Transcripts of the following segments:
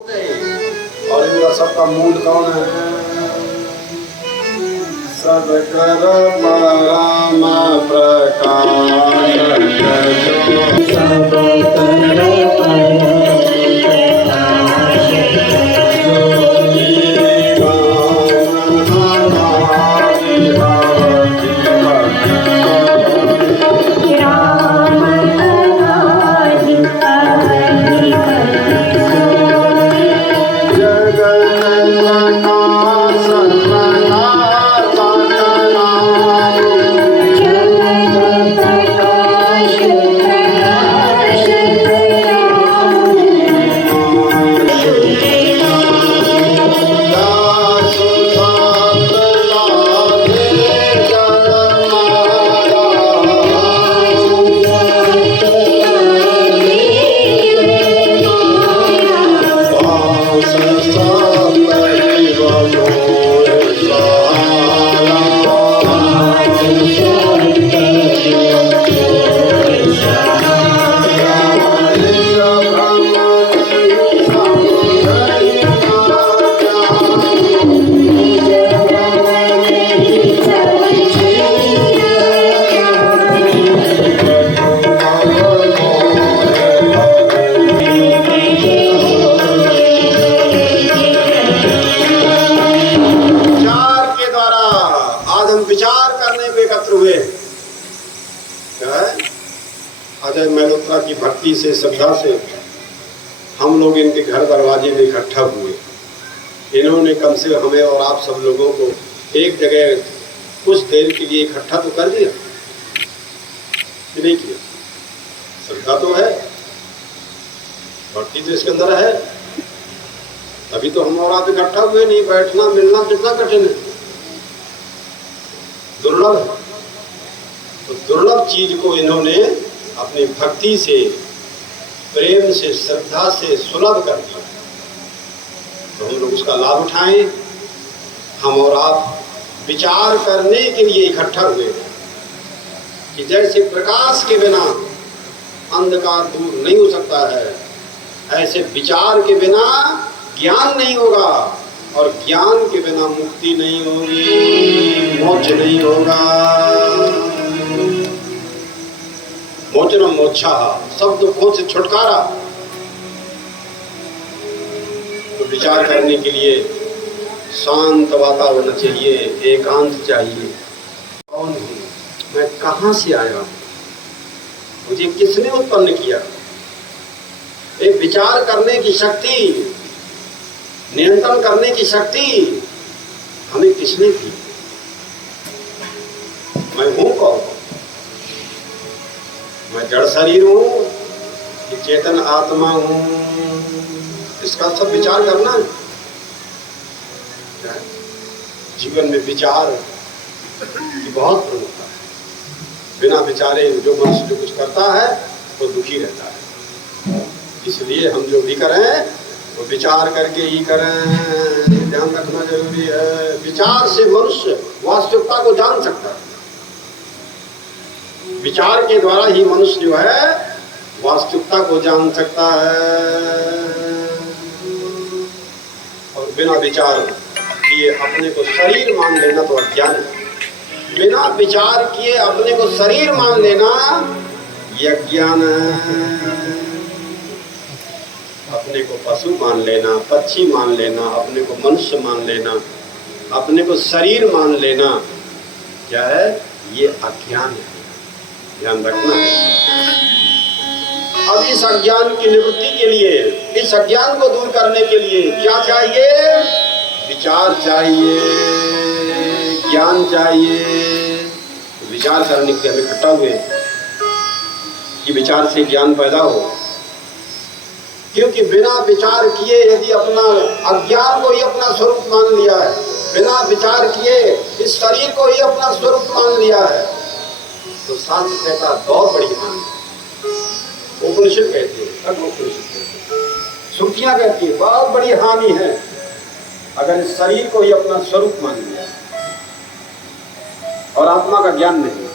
और इनका सबका मूल कौन है? सब कर परम प्रकाश सब कर अजय मल्होत्रा की भक्ति से, श्रद्धा से हम लोग इनके घर दरवाजे में इकट्ठा हुए। इन्होंने कम से कम हमें और आप सब लोगों को एक जगह कुछ देर के लिए इकट्ठा तो कर दिया कि नहीं किया? श्रद्धा तो है, भक्ति तो इसके अंदर है, अभी तो हम और आप इकट्ठा हुए। नहीं बैठना मिलना कितना कठिन है, दुर्लभ है। तो दुर्लभ चीज को इन्होंने अपनी भक्ति से, प्रेम से, श्रद्धा से सुलभ कर दिया। तो हम लोग उसका लाभ उठाएं। हम और आप विचार करने के लिए इकट्ठा हुए कि जैसे प्रकाश के बिना अंधकार दूर नहीं हो सकता है, ऐसे विचार के बिना ज्ञान नहीं होगा, और ज्ञान के बिना मुक्ति नहीं होगी, मोक्ष नहीं होगा। मोचनम मोक्षा, सब दुखों से छुटकारा। तो विचार करने के लिए शांत वातावरण चाहिए, एकांत चाहिए। कौन हूँ मैं, कहाँ से आया, मुझे किसने उत्पन्न किया? एक विचार करने की शक्ति, नियंत्रण करने की शक्ति हमें किसने दी? मैं हूँ कौन? मैं जड़ शरीर हूँ कि चेतन आत्मा हूँ? इसका सब विचार करना है। जीवन में विचार की बहुत प्रमुखता है। बिना विचारे जो मनुष्य जो कुछ करता है वो दुखी रहता है। इसलिए हम जो भी करें वो विचार करके ही करें, ध्यान रखना जरूरी है। विचार से मनुष्य वास्तविकता को जान सकता है। विचार के द्वारा ही मनुष्य जो है वास्तविकता को जान सकता है। और बिना विचार किए अपने को शरीर मान लेना तो अज्ञान है। बिना विचार किए अपने को शरीर मान लेना यह अज्ञान है। अपने को पशु मान लेना, पक्षी मान लेना, अपने को मनुष्य मान लेना, अपने को शरीर मान लेना, क्या है? ये अज्ञान है। ध्यान रखना है। अब इस अज्ञान की निवृत्ति के लिए, इस अज्ञान को दूर करने के लिए क्या चाहिए? विचार चाहिए, ज्ञान चाहिए। विचार करने के लिए इकट्ठा हुए कि विचार से ज्ञान पैदा हो। क्योंकि बिना विचार किए यदि अपना अज्ञान को ही अपना स्वरूप मान लिया है, बिना विचार किए इस शरीर को ही अपना स्वरूप मान लिया है, तो शास्त्र कहता बहुत बड़ी हानि। उपनिषद कहते हैं, कठोपनिषद कहते हैं, श्रुतियां कहती है बहुत बड़ी हानि है अगर इस शरीर को ही अपना स्वरूप मान लिया और आत्मा का ज्ञान नहीं।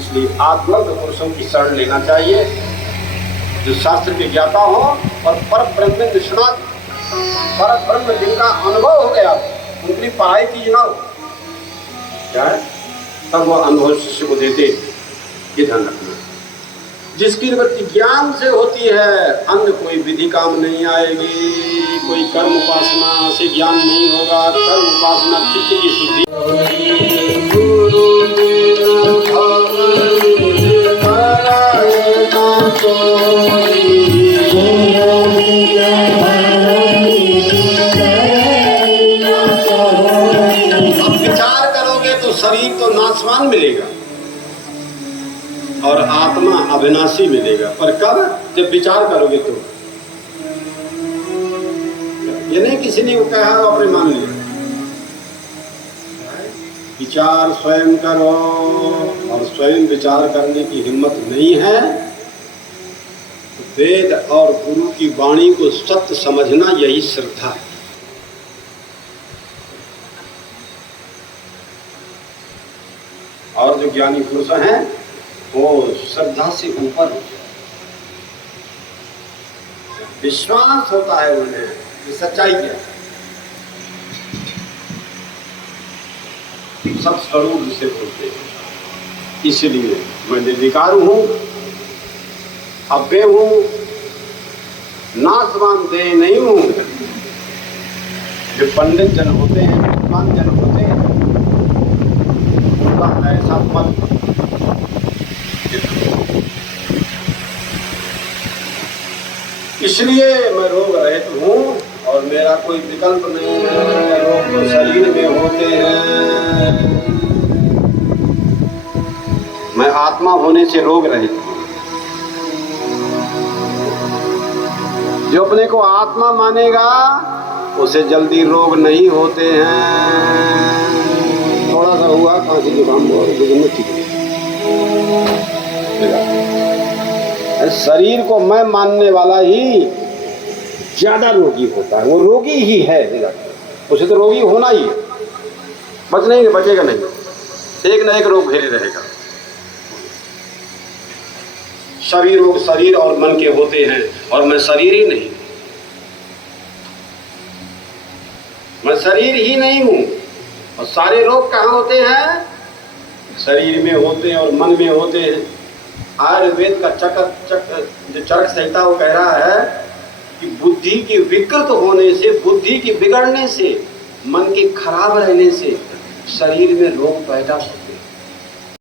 इसलिए आत्मज्ञ पुरुषों की शरण लेना चाहिए जो शास्त्र के ज्ञाता हो और पर ब्रह्म निष्णात, पर ब्रह्म जिनका अनुभव हो गया, उनकी पढ़ाई की ना हो क्या है, तब वो अनुभव शिष्य को देते। ये ध्यान रखना। जिसकी निवृत्ति ज्ञान से होती है, अन्य कोई विधि काम नहीं आएगी, कोई कर्म उपासना से ज्ञान नहीं होगा। कर्म उपासना चित्त की शुद्धि। अब विचार करोगे तो शरीर तो नाशवान मिलेगा और आत्मा अविनाशी मिलेगा, पर कब? जब विचार करोगे तो। ये नहीं किसी ने कहा आपने मान लिया। विचार स्वयं करो, और स्वयं विचार करने की हिम्मत नहीं है तो वेद और गुरु की वाणी को सत्य समझना, यही श्रद्धा है। और जो ज्ञानी पुरुष हैं वो श्रद्धा से ऊपर हो जाए, विश्वास होता है उन्हें कि सच्चाई क्या है, सब स्वरूप जिसे बोलते हैं। इसलिए मैं निर्विकार हूं, अव्यय हूं, नाशवान देह नहीं हूं। जो पंडित जन होते हैं, विद्वान जन होते हैं, उनका ऐसा पद इसलिए मैं रोग रहित हूँ और मेरा कोई विकल्प नहीं है। रोग तो शरीर में होते हैं, मैं आत्मा होने से रोग रहित हूँ। जो अपने को आत्मा मानेगा उसे जल्दी रोग नहीं होते हैं। थोड़ा सा हुआ खांसी जुकाम और ठीक शरीर को मैं मानने वाला ही ज्यादा रोगी होता है। वो रोगी ही है, उसे तो रोगी होना ही है, बचेगा नहीं, एक न एक रोग घेरे रहेगा। सभी रोग शरीर और मन के होते हैं और मैं शरीर ही नहीं, मैं शरीर ही नहीं हूं। और सारे रोग कहाँ होते हैं? शरीर में होते हैं और मन में होते हैं। आयुर्वेद का जो चरक संहिता वो कह रहा है कि बुद्धि के विकृत होने से, बुद्धि के बिगड़ने से, मन के खराब रहने से शरीर में रोग पैदा होते हैं।